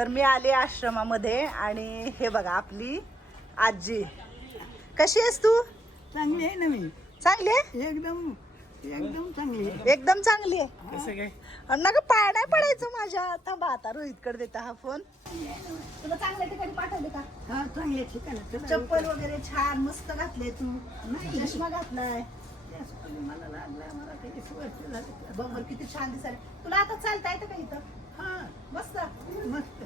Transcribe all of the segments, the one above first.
तर मी आले आश्रमामध्ये आणि हे बघा आपली आजी. कशी आहेस तू? चांगली आहे ना मी चांगली आहे? एकदम एकदम चांगली आहे. एकदम चांगली आहे? कसं काय? आणि नका पाय नाही पडायचं माझ्या. थांबा आता रोहितकडे देता हा फोन. तुला चांगल्या ठिकाणी पाठवले का? हा चांगल्या ठिकाणी. चप्पल वगैरे छान मस्त घातले तू. नाही. चष्मा घातलाय. मला लागला मला किती छान दिसायला. तुला आता चालता येतं का इथं हा मस्त मस्त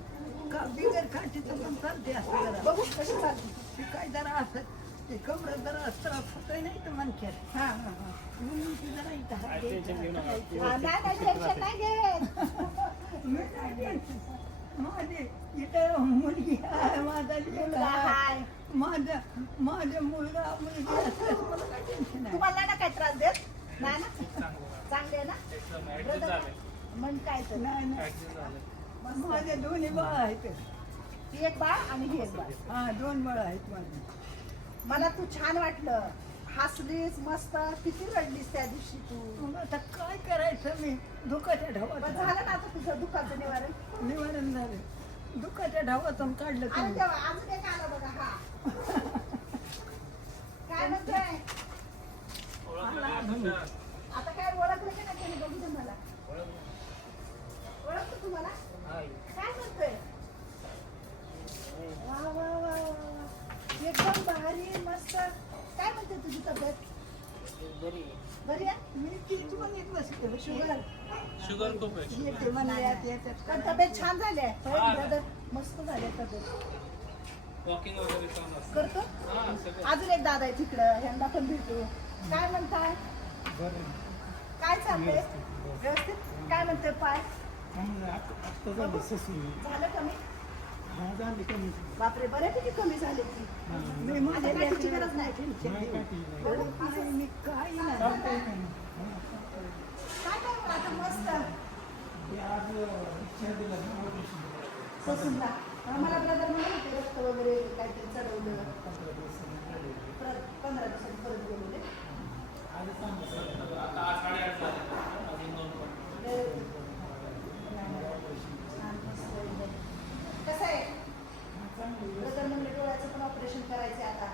का बिगर काठीचं पण चालते असं जरा बघू कशी चालते ते काय जरा असं ते जरा होतोय नाही तर मनक्यात. हा हा हा. म्हणून ती जरा इथं हात टेन्शन घेऊ नका. द्यायचा. हा, नाही नाही टेन्शन नाही घे मी नाही टेन्शन. माझी इथं मुलगी आहे माझा मुलगा आहे. हाय. माझा माझा मुलगा मुलगी असल्यास मला काय टेन्शन आहे तुम्हाला ना काय त्रास देत? नाही ना? चांगले ना? मग काय तर. नाही नाही. माझे दोन्ही बाळ आहेत. ती एक बाळ आणि ही एक बाळ. हा दोन बाळ आहेत माझे. मला तू छान वाटलं. हसलीस मस्त. किती रडलीस त्या दिवशी तू? मग आता काय करायचं मी? दुःखाच्या पण ढावात झालं ना आता तुझं दुःखाचं निवारण? निवारण झालं. दुःखाच्या ढावातून काढलं तुम्ही. अजून एक आलं बघा हा. काय म्हणतोय? आता काय ओळखलं का नाही कोणी बघू दे मला. ओळखतो तुम्हाला? काय म्हणतोय? वा वा. एकदम भारी मस्त. काय म्हणते तुझी तब्येत? बरी आहे. मी तीच म्हणत बसले शुगर. शुगर खूप आहे येते येतात पण तब्येत छान झाली आहे. हा. ब्रदर मस्त झाली आहे तब्येत. वॉकिंग वगैरे छान असतं. करतो? हा सगळं. अजून एक दादा आहे तिकडं. ह्यांना पण भेटू. काय म्हणताय? काय चाललंय? व्यवस्थित. काय म्हणतोय? पाय. झालं कमी? बापरे बऱ्यापैकी कमी झाले की मी काठीची गरज नाही. काय मी काय नाही. काय काय मग आता? मस्त. ससूनला अं, मला ब्रदर म्हणत होते रक्त वगैरे काहीतरी चढवलं परत पंधरा दिवसांनी परत गेलेले आता आज साडेआठ झाले अजून दोन पण छान मस्त एकदम. कसं आहे ब्रदर म्हणले डोळ्याचं पण ऑपरेशन करायचं आहे आता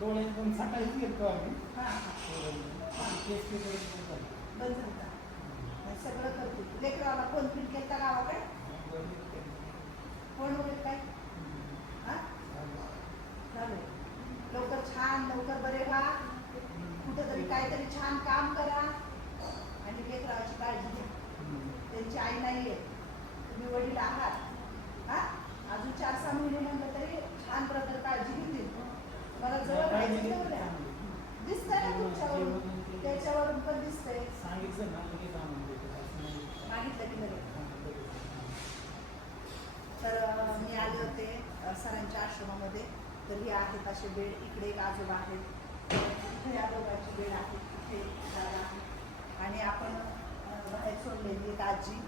डोळे पण सकाळीच गेलतो आम्ही. हा केस केस बंद झालं? सगळं करते. लेकराला फोन पिन केला गावाकडे? फोन वगैरे काय? हा? चालेल. लवकर छान लवकर बरे व्हा. कुठेतरी काहीतरी छान काम करा. आणि लेकराची काळजी घ्या. त्यांची आई नाही आहे तुम्ही वडील आहात. हा? अजून चार सहा महिने म्हणलं तरी छान प्रकारे काळजी घेतील मला जवळ राहायचं तेवढं आहे. दिसतंय ना तुमच्यावरून त्याच्यावरून पण दिसतंय सांगितलं ना लगेच आणून देतो असं नाही. मागितलं की लगेच तर अं, मी आले होते अं, सरांच्या आश्रमामध्ये तर हे आहेत असे बेड इकडे एक आजोबा आहेत. इथे या दोघांची बेड आहे इथे दादा आहे. आणि आपण बाहेर सोडलेली एक आजी.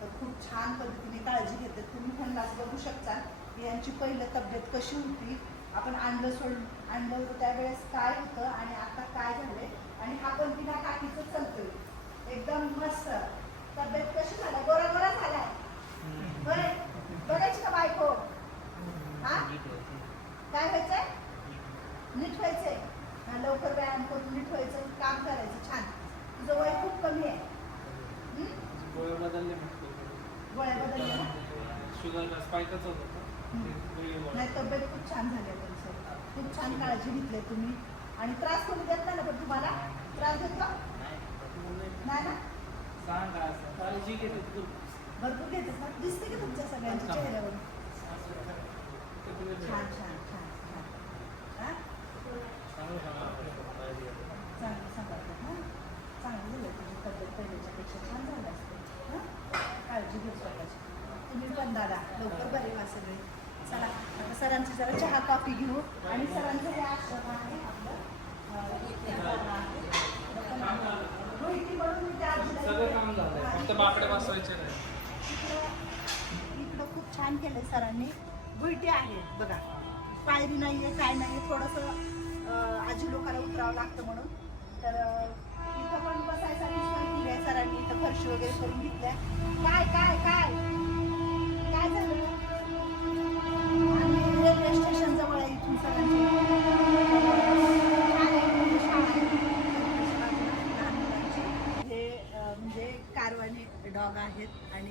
तर खूप छान पद्धतीने काळजी घेतात. तुम्ही पण लाच बघू शकता. की यांची पहिलं तब्येत कशी होती? आपण आणलं सोड आणलं होतं त्यावेळेस काय होतं आणि आता काय झालंय? आणि हा पण बिना काठीचं चालतोय. एकदम मस्त. तब्येत कशी झाला गोरा गोरा झालाय बरे बघायची का बायको हा काय व्हायचंय नीट व्हायचंय हा लवकर व्यायाम करून नीट व्हायचं काम करायचं छान तुझं वय खूप कमी आहे हं? गोळे बदलले म्हटलं गोळ्या बदलल्या ना? शुगर स्पायकच होत तब्येत खूप छान झाली आहे त्यांचं खूप छान काळजी घेतली तुम्ही. आणि त्रास कोणी देत नाही ना पण तुम्हाला त्रास देतो नाही, नाही. ना? काळजी घेते तू. भरपूर घेतात ना दिसते की तुमच्या सगळ्यांच्या चेहऱ्यावर छान छान छान छान. हा? चांगलं सांगा घेते. ना चांगलं. झालं. तुझी तब्येत पहिल्याच्यापेक्षा छान झालं असतं. हं? काळजी घेत स्वतःची. तुम्ही पण दादा लवकर बरे व्हा सगळे. चला आता सरांची जरा चहा कॉफी घेऊ. आणि सरांचं हे आश्रम आहे आपलं. आहे. नाही. इकडं खूप छान केलंय सरांनी. गुलटी आहे बघा. पायरी नाहीये काय नाहीये. थोडंसं आजी लोकांना उतरावं लागतं म्हणून. तर इथं पण सोय केली आहे सरांनी. इथं फरशी वगैरे करून घेतल्या. काय काय काय? म्हणजे डॉग आहेत आणि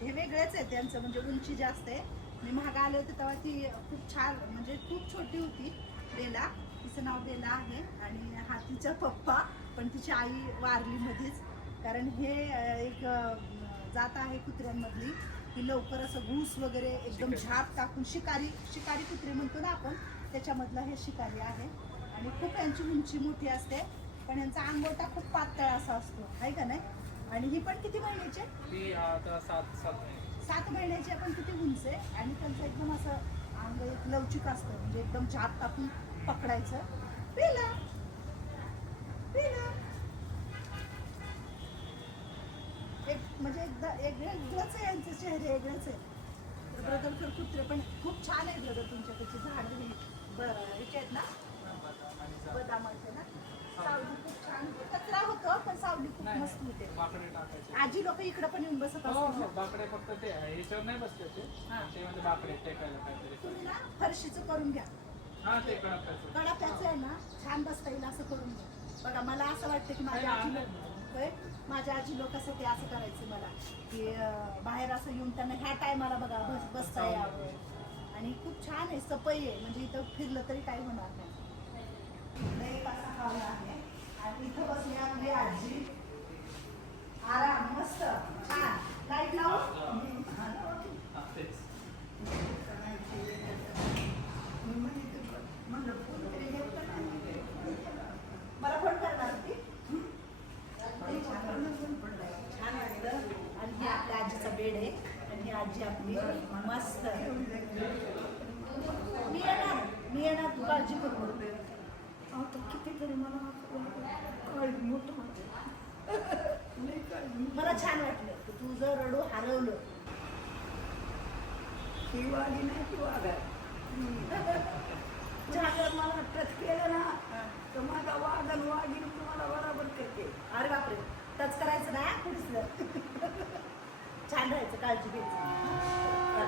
हे वेगळेच आहे त्यांचं म्हणजे उंची जास्त आहे. मी महागा आले होते तेव्हा ती खूप छान म्हणजे खूप छोटी होती बेला. तिचं नाव बेला आहे आणि हा पप्पा पण तिची आई वारली मध्येच कारण हे एक जात आहे कुत्र्यांमधली. की लवकर असं घूस वगैरे एकदम झाप टाकून शिकारी शिकारी कुत्रे म्हणतो ना आपण त्याच्यामधलं हे शिकारी आहे. आणि खूप यांची उंची मोठी असते पण यांचा अंगोटा खूप पातळ असा असतो आहे का नाही? आणि ही पण किती महिन्याची सात सात महिने. सात महिन्याची आपण किती उंच आहे? आणि त्यांचं एकदम असं अंग एक लवचिक असतं म्हणजे एकदम झाप टाकून पकडायचं. पेला एक म्हणजे एकदा एक वेगळंच आहे यांचे चेहरे वेगळेच आहे. ब्रदरकर कुत्रे पण खूप छान आहे ब्रदर तुमच्याकडची झाड बरं ह्याचे आहेत ना? बदामाचे ना? सावली खूप छान होते. कचरा होतं पण सावली खूप मस्त होते. आजी लोक इकडे पण येऊन बसत हो हो. बाकडे फक्त ते आहे. याच्यावर नाही बसले ते. हा. म्हणजे बाकडे टेकायला काहीतरी. तुम्ही ना फरशीचं करून घ्या. हा ते कडाप्याचं. आहे ना? छान बसता येईल असं करून घ्या. बघा मला असं वाटतं की माझ्या नाही, आजी आणलंय लोक? माझ्या आजी लोकांसाठी असं करायचं मला की बाहेर असं येऊन त्यांना ह्या टायमाला बघा बस बसता यावं आणि खूप छान आहे सपई आहे. म्हणजे इथं फिरलं तरी काही होणार नाही. एक असा हॉल आहे. आणि इथं बसली आपली आजी आराम मस्त. काळजी करू आता कितीतरी मला काळजी मोठं होते मला छान वाटलं तुझं रडू हरवलं. ही वाली नाही ती वागा झालं मला टच केलं ना. तर माझा वागन वागीन तुम्हाला बरोबर करते अरे बापरे टच करायचं ना पुढचं छान राहायचं काळजी घ्यायचं.